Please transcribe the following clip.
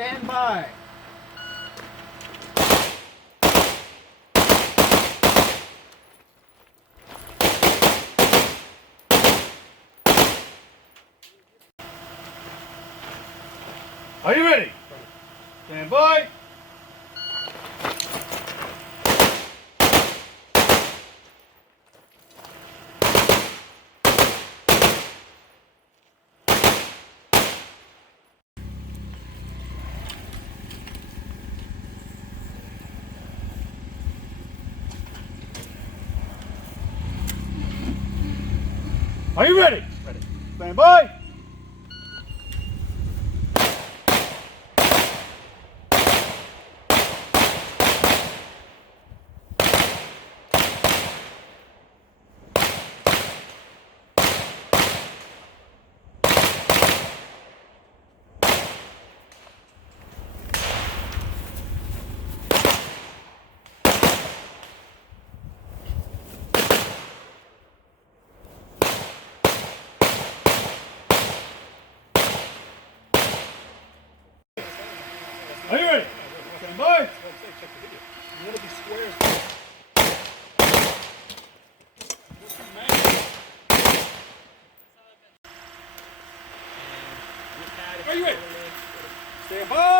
Stand by. Are you ready? Stand by. Are you ready? Ready. Stand by. Are you ready? Stand by. You want to be square as Are you ready? Stand by.